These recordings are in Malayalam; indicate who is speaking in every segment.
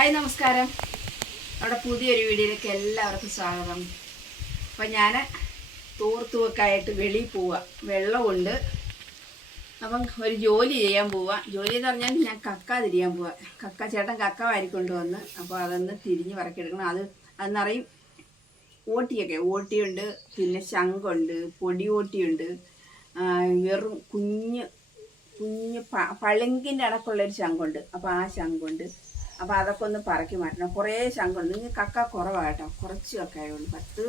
Speaker 1: ഹായ് നമസ്കാരം. നമ്മുടെ പുതിയൊരു വീഡിയോയിലേക്ക് എല്ലാവർക്കും സ്വാഗതം. അപ്പം ഞാൻ തോർത്തു വെക്കായിട്ട് വെളിയിൽ പോവുക വെള്ളമുണ്ട്. അപ്പം ഒരു ജോലി ചെയ്യാൻ പോവുക ജോലി എന്ന് പറഞ്ഞാൽ ഞാൻ കക്ക തിരിയാൻ പോവുക കക്ക ചേട്ടൻ കക്ക വാരിക്കൊണ്ട് വന്ന് അപ്പോൾ അതൊന്ന് തിരിഞ്ഞ് പറക്കിയെടുക്കണം അത് അതെന്നറിയും നിറയും ഓട്ടിയൊക്കെ. ഓട്ടിയുണ്ട് പിന്നെ ശംഖുണ്ട് പൊടി ഓട്ടിയുണ്ട്. വെറും കുഞ്ഞ് കുഞ്ഞ് പ- പളുങ്കിന്റെ അടക്കമുള്ളൊരു ശംഖുണ്ട്. അപ്പോൾ ആ ശംഖുണ്ട്. അപ്പോൾ അതൊക്കെ ഒന്ന് പറക്കി മാറ്റണം. കുറേ ശംഖുണ്ട്. നിങ്ങൾ കക്ക കുറവാണ് കേട്ടോ. കുറച്ച് കക്കയേ ഉള്ളൂ. പത്ത്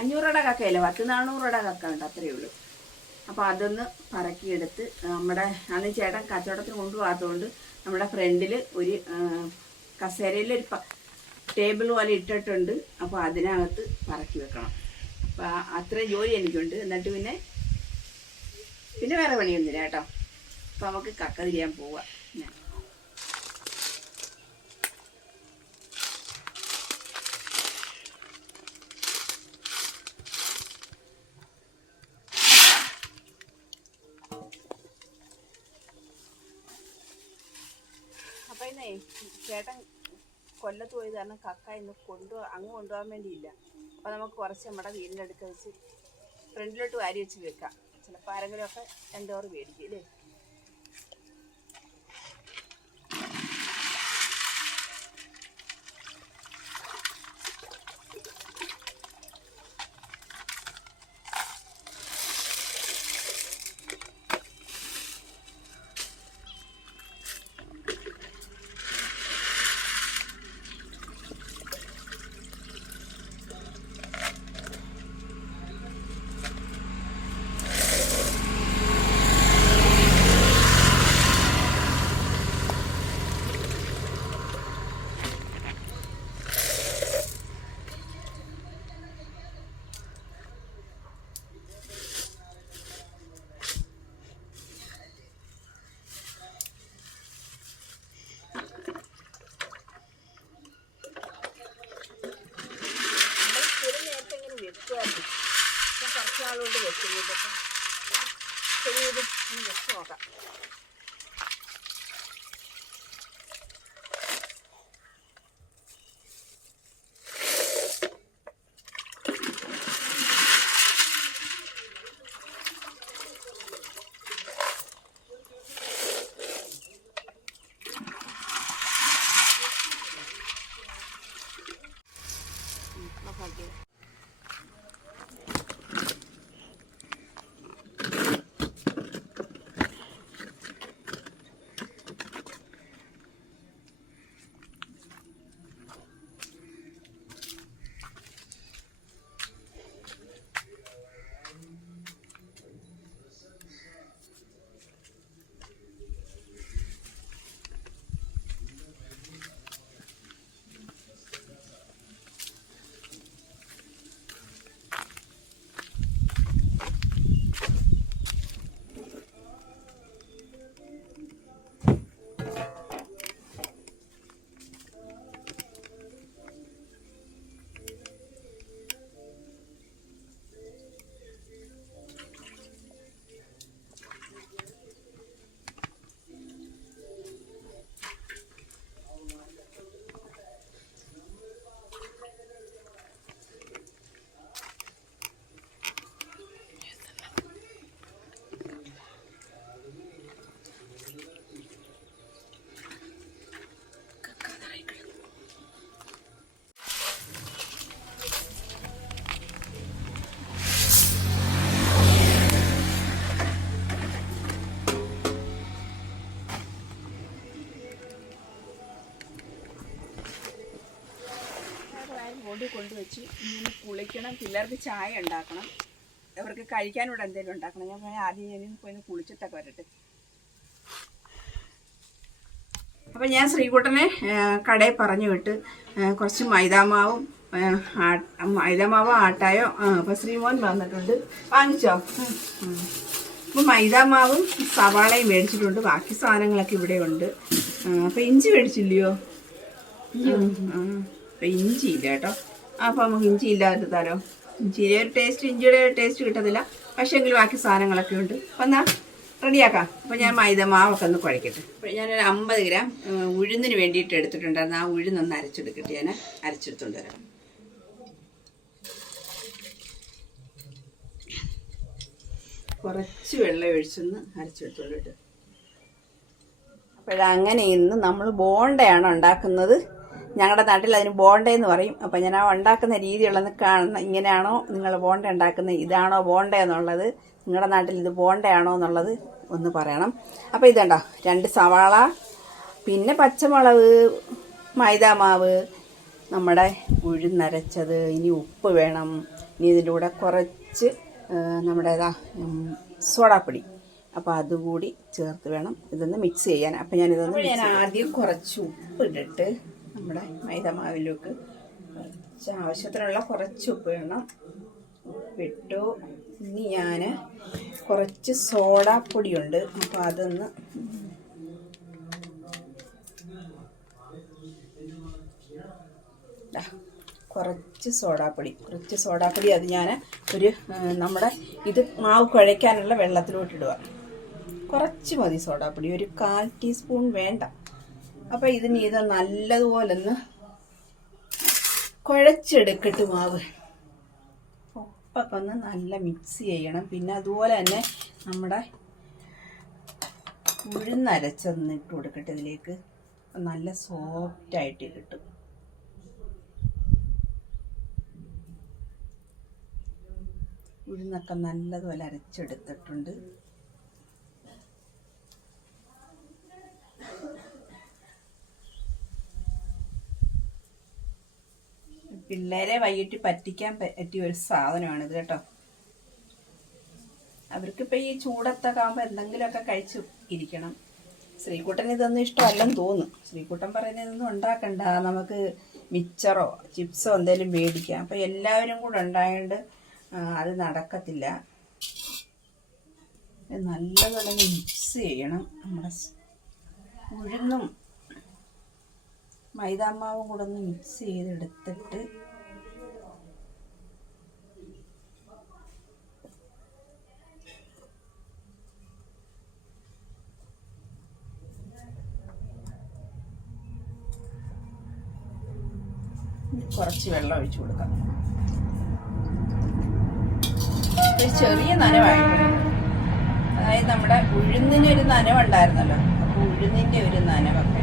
Speaker 1: അഞ്ഞൂറുടെ കക്കയല്ല? പത്ത് നാനൂറുടെ കക്ക ഉണ്ട്. അത്രയേ ഉള്ളൂ. അപ്പോൾ അതൊന്ന് പറക്കിയെടുത്ത് നമ്മുടെ അന്ന് ചേട്ടൻ കച്ചവടത്തിന് കൊണ്ടുപോകാത്തതുകൊണ്ട് നമ്മുടെ ഫ്രണ്ടിൽ ഒരു കസേരയിൽ ഒരു ടേബിൾ പോലെ ഇട്ടിട്ടുണ്ട്. അപ്പോൾ അതിനകത്ത് പറക്കി വെക്കണം. അപ്പോൾ അത്രയും ജോലി എനിക്കുണ്ട്. എന്നിട്ട് പിന്നെ പിന്നെ വേറെ പണിയൊന്നുമില്ല കേട്ടോ. അപ്പോൾ നമുക്ക് കക്ക തിരിയാൻ പോവാം. അപ്പം ചേട്ടൻ കൊല്ലത്ത് പോയത് കാരണം കക്ക ഇന്ന് കൊണ്ടു അങ്ങ് കൊണ്ടുപോകാൻ വേണ്ടിയില്ല. അപ്പോൾ നമുക്ക് കുറച്ച് നമ്മുടെ വീടിന്റെ അടുത്ത് വെച്ച് ഫ്രണ്ടിലോട്ട് വാരി വെച്ച് വെക്കാം. ചിലപ്പോൾ ആരെങ്കിലുമൊക്കെ രണ്ടോറ് മേടിക്കും അല്ലേ കൊണ്ടുവച്ച് ഇങ്ങനെ കുളിക്കണം പിള്ളേർക്ക് ചായ ഉണ്ടാക്കണം. അവർക്ക് കഴിക്കാനൂടെ എന്തെങ്കിലും ഉണ്ടാക്കണം. ഞാൻ പറഞ്ഞാൽ ആദ്യം ഞാൻ പോയി കുളിച്ചിട്ടൊക്കെ വരട്ടെ. അപ്പം ഞാൻ ശ്രീകുട്ടനെ കടയിൽ പറഞ്ഞു വിട്ട് കുറച്ച് മൈദാമാവും മൈദാമാവോ ആട്ടായോ അപ്പം ശ്രീമോൻ വന്നിട്ടുണ്ട്. വാങ്ങിച്ചോ? അപ്പം മൈദാമാവും സവാളയും മേടിച്ചിട്ടുണ്ട്. ബാക്കി സാധനങ്ങളൊക്കെ ഇവിടെ ഉണ്ട്. അപ്പം ഇഞ്ചി മേടിച്ചില്ലയോ? അപ്പം ഇഞ്ചി ഇല്ല കേട്ടോ. അപ്പം നമുക്ക് ഇഞ്ചി ഇല്ലാതിരുത്താലോ ഇഞ്ചിയുടെ ഒരു ടേസ്റ്റ് ഇഞ്ചിയുടെ ടേസ്റ്റ് കിട്ടത്തില്ല പക്ഷേ എങ്കിലും ബാക്കി സാധനങ്ങളൊക്കെ ഉണ്ട്. അപ്പം എന്നാ റെഡിയാക്കാം അപ്പോൾ ഞാൻ മൈദ മാവൊക്കെ ഒന്ന് കുഴക്കട്ടെ. അപ്പോൾ ഞാനൊരു അമ്പത് ഗ്രാം ഉഴുന്നിന് വേണ്ടിയിട്ട് എടുത്തിട്ടുണ്ടായിരുന്നു. ആ ഉഴുന്നൊന്ന് അരച്ചെടുക്കട്ടെ. ഞാൻ അരച്ചെടുത്തുകൊണ്ട് വരാം. കുറച്ച് വെള്ളം ഒഴിച്ചൊന്ന് അരച്ചെടുത്തോണ്ടിട്ട് അപ്പോഴങ്ങനെ ഇന്ന് നമ്മൾ ബോണ്ടയാണ് ഉണ്ടാക്കുന്നത്. ഞങ്ങളുടെ നാട്ടിൽ അതിന് ബോണ്ട എന്ന് പറയും. അപ്പം ഞാൻ ആ ഉണ്ടാക്കുന്ന രീതിയുള്ളത് കാണുന്ന ഇങ്ങനെയാണോ നിങ്ങൾ ബോണ്ട ഉണ്ടാക്കുന്നത് ഇതാണോ ബോണ്ട എന്നുള്ളത് നിങ്ങളുടെ നാട്ടിൽ ഇത് ബോണ്ടയാണോ എന്നുള്ളത് ഒന്ന് പറയണം. അപ്പോൾ ഇതുണ്ടോ രണ്ട് സവാള പിന്നെ പച്ചമുളക് മൈദാമാവ് നമ്മുടെ ഉഴുന്നരച്ചത് ഇനി ഉപ്പ് വേണം ഇനി ഇതിന്റെ കൂടെ കുറച്ച് നമ്മുടെ ഇതാ സോഡാപ്പൊടി. അപ്പോൾ അതുകൂടി ചേർത്ത് വേണം ഇതൊന്ന് മിക്സ് ചെയ്യാൻ. അപ്പം ഞാനിതൊന്ന് ഞാൻ ആദ്യം കുറച്ച് ഉപ്പ് ഇട്ടിട്ട് നമ്മുടെ മൈദമാവിലേക്ക് കുറച്ച് ആവശ്യത്തിനുള്ള കുറച്ച് ഉപ്പ് വേണം ഉപ്പിട്ടു. ഇനി ഞാൻ കുറച്ച് സോഡാപ്പൊടിയുണ്ട്. അപ്പോൾ അതൊന്ന് കുറച്ച് സോഡാപ്പൊടി. കുറച്ച് സോഡാപ്പൊടി അത് ഞാൻ ഒരു നമ്മുടെ ഇത് മാവ് കുഴയ്ക്കാനുള്ള വെള്ളത്തിലോട്ടിടുക കുറച്ച് മതി സോഡാപ്പൊടി. ഒരു കാൽ ടീസ്പൂൺ വേണ്ട. അപ്പോൾ ഇതിന് ഇത് നല്ലതുപോലെ ഒന്ന് കുഴച്ചെടുക്കട്ട് മാവ്. ഉപ്പൊക്കെ ഒന്ന് നല്ല മിക്സ് ചെയ്യണം. പിന്നെ അതുപോലെ തന്നെ നമ്മുടെ ഉഴുന്നരച്ചൊന്ന് ഇട്ട് കൊടുക്കട്ടെ ഇതിലേക്ക്. നല്ല സോഫ്റ്റായിട്ട് കിട്ടും. ഉഴുന്നൊക്കെ നല്ലതുപോലെ അരച്ചെടുത്തിട്ടുണ്ട്. പിള്ളേരെ വൈകിട്ട് പറ്റിക്കാൻ പറ്റിയ ഒരു സാധനമാണിത് കേട്ടോ. അവർക്കിപ്പോൾ ഈ ചൂടത്തൊക്കെ ആകുമ്പോൾ എന്തെങ്കിലുമൊക്കെ കഴിച്ച് ഇരിക്കണം. ശ്രീകുട്ടൻ ഇതൊന്നും ഇഷ്ടമല്ലെന്ന് തോന്നുന്നു ശ്രീകുട്ടൻ പറയുന്നത് ഇതൊന്നും ഉണ്ടാക്കണ്ട. നമുക്ക് മിച്ചറോ ചിപ്സോ എന്തെങ്കിലും മേടിക്കാം. അപ്പോൾ എല്ലാവരും കൂടെ ഉണ്ടായതുകൊണ്ട് അത് നടക്കത്തില്ല. ഇത് നല്ലപോലെ മിക്സ് ചെയ്യണം. നമ്മുടെ ഉഴുന്നും മൈദാമാവും കൂടെ ഒന്ന് മിക്സ് ചെയ്തെടുത്തിട്ട് കുറച്ച് വെള്ളം ഒഴിച്ചു കൊടുക്കാം. ചെറിയ നനവായിട്ടുണ്ട് അതായത് നമ്മുടെ ഉഴുന്നിനൊരു നനവുണ്ടായിരുന്നല്ലോ. അപ്പോൾ ഉഴുന്നിന്റെ ഒരു നനവൊക്കെ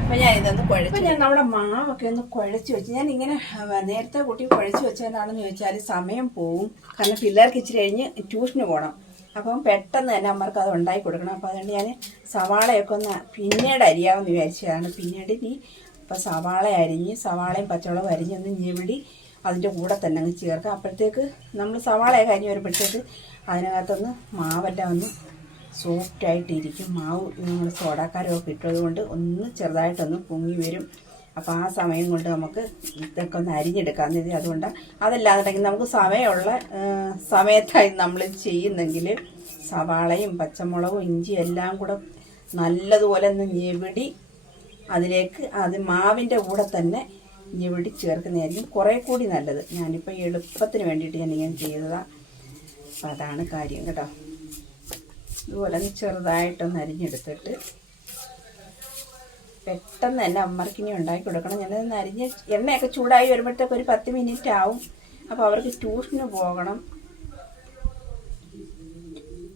Speaker 1: അപ്പം ഞാൻ ഇതൊന്ന് കുഴച്ച് ഞാൻ നമ്മുടെ മാവൊക്കെ ഒന്ന് കുഴച്ച് വെച്ച് ഞാൻ ഇങ്ങനെ നേരത്തെ കുട്ടി കുഴച്ച് വെച്ചതാണെന്ന് ചോദിച്ചാൽ സമയം പോവും. കാരണം പിള്ളേർക്ക് ഇച്ചിരി കഴിഞ്ഞ് ട്യൂഷന് പോകണം അപ്പം പെട്ടെന്ന് തന്നെ അമ്മർക്ക് അത് ഉണ്ടാക്കി കൊടുക്കണം. അപ്പോൾ അതുകൊണ്ട് ഞാൻ സവാളയൊക്കെ ഒന്ന് പിന്നീട് അരിയാമെന്ന് വിചാരിച്ചതാണ്. പിന്നീട് ഇനി ഇപ്പം സവാള അരിഞ്ഞ് സവാളയും പച്ചമുളകും അരിഞ്ഞൊന്ന് ഞെവിടി അതിന്റെ കൂടെ തന്നെ അങ്ങ് ചേർക്കുക അപ്പോഴത്തേക്ക് നമ്മൾ സവാളയൊക്കെ അരിഞ്ഞ് വരുമ്പോഴത്തേക്ക് അതിനകത്തൊന്ന് മാവെല്ലാം ഒന്ന് സോഫ്റ്റായിട്ടിരിക്കും. മാവ് നമ്മൾ സോഡാക്കാരമൊക്കെ ഇട്ടത് കൊണ്ട് ഒന്ന് ചെറുതായിട്ടൊന്ന് പൊങ്ങി വരും. അപ്പോൾ ആ സമയം കൊണ്ട് നമുക്ക് ഇതൊക്കെ ഒന്ന് അരിഞ്ഞെടുക്കാൻ തരും അതുകൊണ്ട് അതല്ലാന്നുണ്ടെങ്കിൽ നമുക്ക് സമയമുള്ള സമയത്തായി നമ്മൾ ചെയ്യുന്നെങ്കിൽ സവാളയും പച്ചമുളകും ഇഞ്ചിയും എല്ലാം കൂടെ നല്ലതുപോലെ ഒന്ന് ഞെവിടി അതിലേക്ക് അത് മാവിന്റെ കൂടെ തന്നെ ഞെവിടി ചേർക്കുന്നതായിരിക്കും കുറേ കൂടി നല്ലത്. ഞാനിപ്പോൾ എളുപ്പത്തിന് വേണ്ടിയിട്ട് ഞാൻ ഇങ്ങനെ ചെയ്തതാണ് അപ്പം അതാണ് കാര്യം കേട്ടോ. ഇതുപോലെ ചെറുതായിട്ടൊന്ന് അരിഞ്ഞെടുത്തിട്ട് പെട്ടെന്ന് തന്നെ അമ്മർക്കിനി ഉണ്ടാക്കി കൊടുക്കണം. ഞാനത് നരിഞ്ഞ് എണ്ണയൊക്കെ ചൂടായി വരുമ്പോഴത്തേക്ക് ഒരു പത്ത് മിനിറ്റ് ആവും. അപ്പോൾ അവർക്ക് ട്യൂഷന് പോകണം.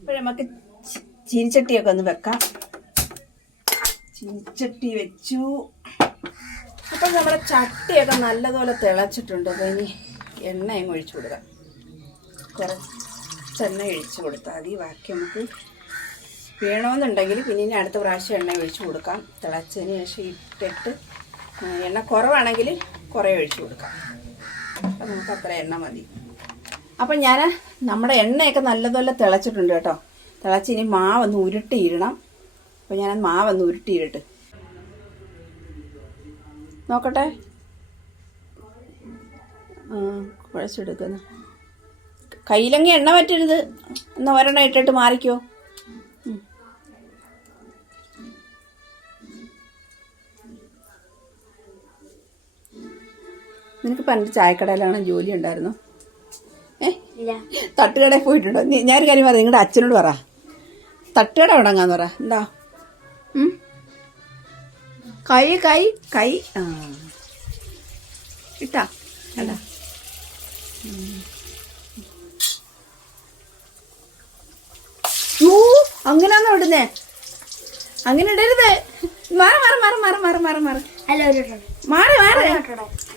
Speaker 1: അപ്പോൾ നമുക്ക് ചീനിച്ചട്ടിയൊക്കെ ഒന്ന് വെക്കാം. ചീനിച്ചട്ടി വെച്ചു. അപ്പം നമ്മുടെ ചട്ടിയൊക്കെ നല്ലതുപോലെ തിളച്ചിട്ടുണ്ട്. അപ്പോൾ ഇനി എണ്ണയും ഒഴിച്ചു കൊടുക്കാം. കുറച്ചെണ്ണ ഒഴിച്ചു കൊടുത്താൽ മതി. ബാക്കി നമുക്ക് വേണമെന്നുണ്ടെങ്കിൽ പിന്നെ ഇനി അടുത്ത പ്രാവശ്യം എണ്ണ ഒഴിച്ച് കൊടുക്കാം. തിളച്ചതിന് ശേഷം ഇട്ടിട്ട് എണ്ണ കുറവാണെങ്കിൽ കുറേ ഒഴിച്ച് കൊടുക്കാം. അപ്പം നമുക്ക് അത്ര എണ്ണ മതി. അപ്പം ഞാൻ നമ്മുടെ എണ്ണയൊക്കെ നല്ലതുപോലെ തിളച്ചിട്ടുണ്ട് കേട്ടോ. തിളച്ച് ഇനി മാവൊന്ന് ഉരുട്ടിയിടണം. അപ്പം ഞാൻ മാവൊന്ന് ഉരുട്ടിയിരട്ട് നോക്കട്ടെ. കുഴച്ചെടുക്കുന്നു. കയ്യിലെങ്കിൽ എണ്ണ പറ്റരുത് എന്നാൽ ഒരെണ്ണം ഇട്ടിട്ട് മാറിക്കോ. നിനക്ക് പണ്ട് ചായക്കടയിലാണ് ജോലി ഉണ്ടായിരുന്നു? ഏ? തട്ടുകടയിൽ പോയിട്ടുണ്ടോ? ഞാനൊരു കാര്യം പറയാം നിങ്ങളുടെ അച്ഛനോട് പറ. തട്ടുകട തുടങ്ങാന്ന് പറ. എന്താ? കൈ കൈ കൈ. ആ. ഇട്ടാ. അല്ല യോ അങ്ങനെയാണോ ഇടുന്നേ? അങ്ങനെ ഇടരുത്. മാറി മാറി മാറി മാറി മാറി മാറി മാറി. മാറി മാറി.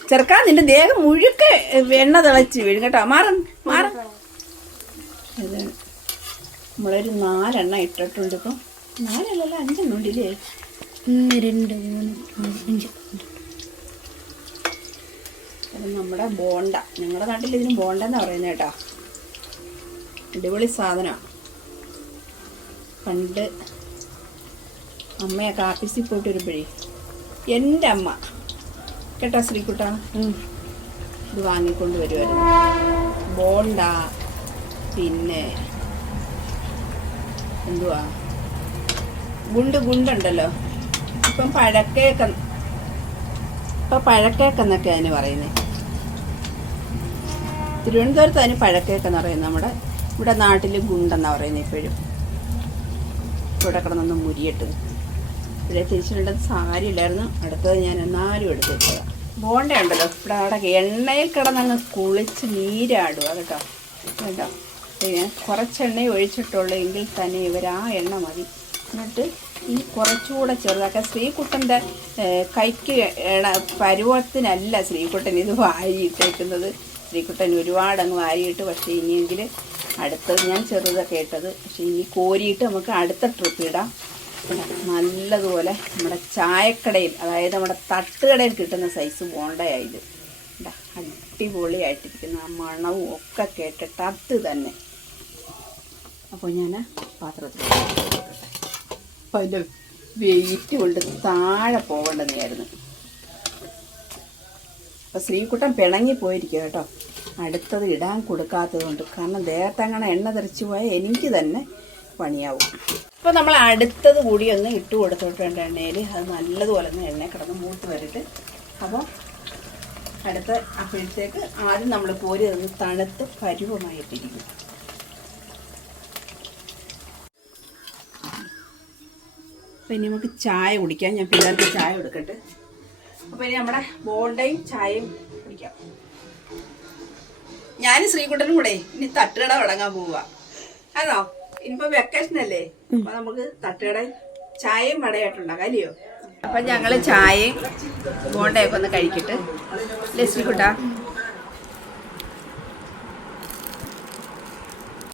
Speaker 1: ചെറുക്കാൻ നിന്റെ ദേഹം മുഴുക്കെ എണ്ണ തിളച്ച് വീഴും കേട്ടോ. മാറ മാറ നമ്മളൊരു നാലെണ്ണ ഇട്ടിട്ടുണ്ട് ഇപ്പം. നാലല്ലല്ലോ അഞ്ചെണ്ണം ഉണ്ടല്ലേ
Speaker 2: ഒന്ന് രണ്ട് മൂന്ന് അഞ്ച്.
Speaker 1: അത് നമ്മുടെ ബോണ്ട. ഞങ്ങളുടെ നാട്ടിൽ ഇതിന് ബോണ്ട എന്ന് പറയുന്നത് കേട്ടോ. അടിപൊളി സാധനമാണ് പണ്ട് അമ്മയൊക്കെ ആഫീസിൽ പോയിട്ട് വരുമ്പോഴേ എന്റെ അമ്മ കേട്ടോ ശ്രീകുട്ട. ഇത് വാങ്ങിക്കൊണ്ട് വരുമായിരുന്നു ബോണ്ട പിന്നെ എന്തുവാ? ഗുണ്ട് ഗുണ്ടുണ്ടല്ലോ. ഇപ്പം പഴക്കേക്ക ഇപ്പം പഴക്കേക്കെന്നൊക്കെ അതിന് പറയുന്നത് തിരുവനന്തപുരത്ത് അതിന് പഴക്കേക്കെന്ന് പറയുന്നത് നമ്മുടെ ഇവിടെ നാട്ടിൽ ഗുണ്ടെന്നാണ് പറയുന്നത് ഇപ്പോഴും. ഇവിടെ കിടന്നൊന്ന് മുരിയിട്ടത് ഇവിടെ തിരിച്ചിടേണ്ടത് സാരി ഇല്ലായിരുന്നു അടുത്തത് ഞാൻ എന്നാലും എടുത്തിട്ടില്ല. ബോണ്ട ബോണ്ടയുണ്ടല്ലോ ഇവിടെ അവിടെ എണ്ണയിൽ കിടന്നങ്ങ് കുളിച്ച് നീരാടുക കേട്ടോ കേട്ടോ. പിന്നെ കുറച്ച് എണ്ണയെ ഒഴിച്ചിട്ടുള്ളൂ എങ്കിൽ തന്നെ ഇവർ ആ എണ്ണ മതി. എന്നിട്ട് ഈ കുറച്ചുകൂടെ ചെറുതാക്കുക ശ്രീകുട്ടന്റെ കൈക്ക് പരുവത്തിനല്ല ശ്രീകുട്ടൻ ഇത് വാരിയിട്ടേക്കുന്നത് ശ്രീകുട്ടൻ ഒരുപാട് അങ്ങ് വാരിയിട്ട് പക്ഷേ ഇനിയെങ്കിൽ അടുത്തത് ഞാൻ ചെറുതൊക്കെ ഇട്ടത്. പക്ഷേ ഇനി കോരിയിട്ട് നമുക്ക് അടുത്ത ട്രിപ്പ് ഇടാം. നല്ലതുപോലെ നമ്മുടെ ചായക്കടയിൽ അതായത് നമ്മുടെ തട്ടുകടയിൽ കിട്ടുന്ന സൈസ് ബോണ്ടയായത്. അടിപൊളിയായിട്ടിരിക്കുന്ന. ആ മണവും ഒക്കെ കേട്ടിട്ട് അത് തന്നെ. അപ്പോൾ ഞാൻ പാത്രത്തിൽ അപ്പോൾ അതിന്റെ വെയിറ്റ് കൊണ്ട് താഴെ പോകേണ്ടതായിരുന്നു. അപ്പോൾ ശ്രീകുട്ടൻ പിണങ്ങി പോയിരിക്കുക കേട്ടോ. അടുത്തത് ഇടാൻ കൊടുക്കാത്തത് കൊണ്ട്. കാരണം ദേഹത്തങ്ങനെ എണ്ണ തെറിച്ച് പോയാൽ എനിക്ക് തന്നെ പണിയാവും. അപ്പോൾ നമ്മൾ അടുത്തത് കൂടി ഒന്ന് ഇട്ട് കൊടുത്തിട്ടുണ്ട് എണ്ണയിൽ. അത് നല്ലതുപോലെ ഒന്ന് എണ്ണ കിടന്ന് മൂത്ത് വരട്ട്. അപ്പോൾ അടുത്ത അപ്പോഴത്തേക്ക് ആദ്യം നമ്മൾ കോരി അതൊന്ന് തണുത്ത് പരുവമായിട്ടിരിക്കും. അപ്പം ഇനി നമുക്ക് ചായ കുടിക്കാം. ഞാൻ പിള്ളേർക്ക് ചായ കൊടുക്കട്ടെ. അപ്പോൾ ഇനി നമ്മുടെ ബോണ്ടയും ചായയും കുടിക്കാം. ഞാൻ ശ്രീകുട്ടനും കൂടെ ഇനി തട്ടുകട തുടങ്ങാൻ പോവുക. ആണോ? ഇനിയിപ്പോ വെക്കേഷൻ അല്ലേ? അപ്പൊ നമുക്ക് തട്ടുകട ചായയും വടയായിട്ടുണ്ടാക്കാം അല്ലയോ? അപ്പൊ ഞങ്ങൾ ചായയും ബോണ്ടയൊക്കെ ഒന്ന് കഴിക്കട്ടെ. ലക്ഷ്മി ശ്രീകുട്ട